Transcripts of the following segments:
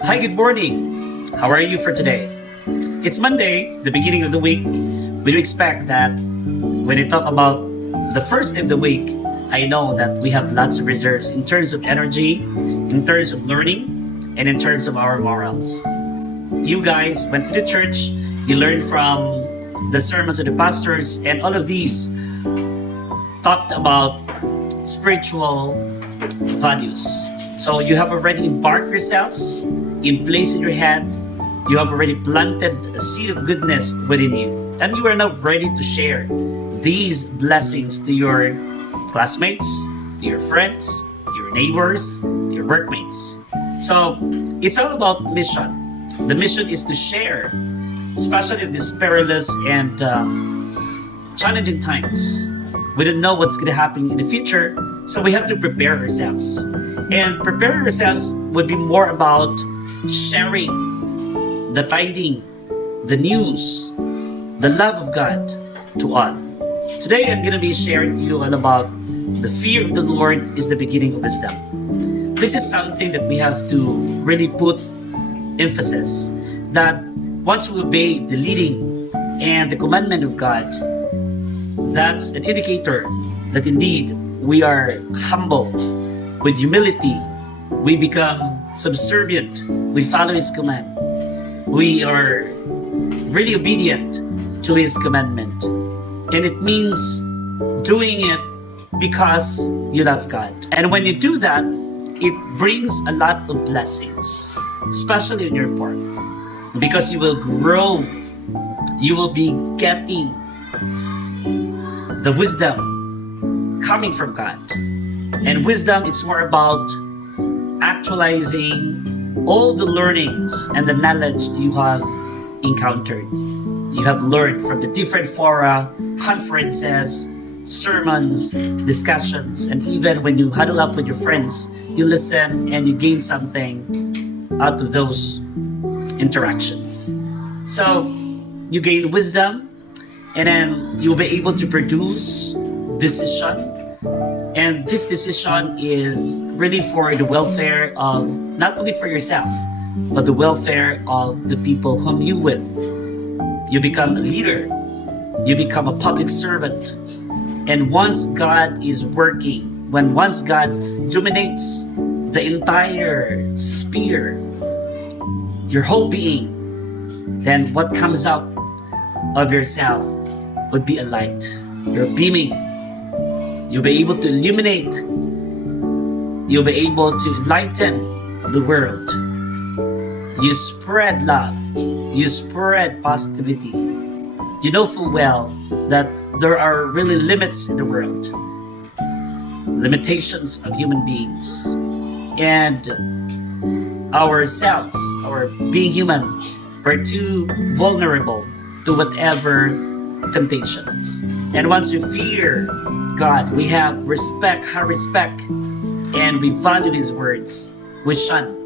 Hi, good morning. How are you for today? It's Monday, the beginning of the week. We do expect that when I talk about the first day of the week, I know that we have lots of reserves in terms of energy, in terms of learning, and in terms of our morals. You guys went to the church, you learned from the sermons of the pastors, and all of these talked about spiritual values. So you have already embarked yourselves in place in your head. You have already planted a seed of goodness within you. And you are now ready to share these blessings to your classmates, to your friends, to your neighbors, to your workmates. So it's all about mission. The mission is to share, especially in these perilous and challenging times. We don't know what's going to happen in the future, so we have to prepare ourselves. And preparing ourselves would be more about sharing the tiding, the news, the love of God to all. Today I'm going to be sharing to you all about the fear of the Lord is the beginning of wisdom. This is something that we have to really put emphasis that once we obey the leading and the commandment of God, that's an indicator that indeed we are humble. With humility, we become subservient. We follow His command. We are really obedient to His commandment. And it means doing it because you love God. And when you do that, it brings a lot of blessings, especially in your part. Because you will grow. You will be getting the wisdom coming from God. And wisdom, it's more about actualizing all the learnings and the knowledge you have encountered. You have learned from the different fora, conferences, sermons, discussions, and even when you huddle up with your friends, you listen and you gain something out of those interactions. So you gain wisdom, and then you'll be able to produce decision. And this decision is really for the welfare of, not only for yourself, but the welfare of the people whom you with. You become a leader. You become a public servant. And once God is working, once God dominates the entire sphere, your whole being, then what comes out of yourself would be a light. You're beaming. You'll be able to illuminate. You'll be able to lighten the world. You spread love. You spread positivity. You know full well that there are really limits in the world. Limitations of human beings. And ourselves, our being human, we're too vulnerable to whatever temptations. And once we fear God, we have respect, high respect, and we value His words, we shun.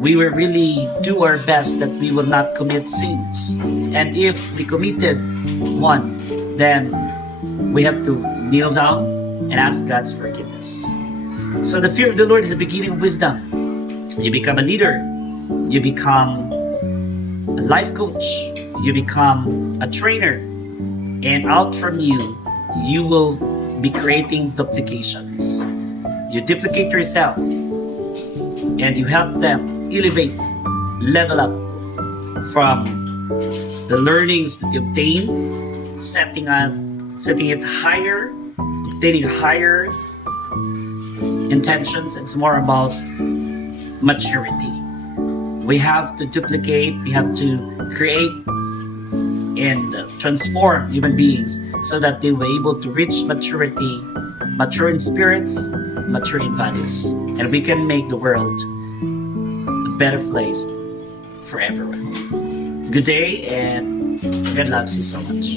We will really do our best that we will not commit sins. And if we committed one, then we have to kneel down and ask God's forgiveness. So the fear of the Lord is the beginning of wisdom. You become a leader. You become a life coach. You become a trainer. And out from you, you will be creating duplications. You duplicate yourself and you help them elevate, level up from the learnings that you obtain, setting it higher, obtaining higher intentions. It's more about maturity. We have to duplicate, we have to create and transform human beings so that they were able to reach maturity, mature in spirits, mature in values. And we can make the world a better place for everyone. Good day, and God loves you so much.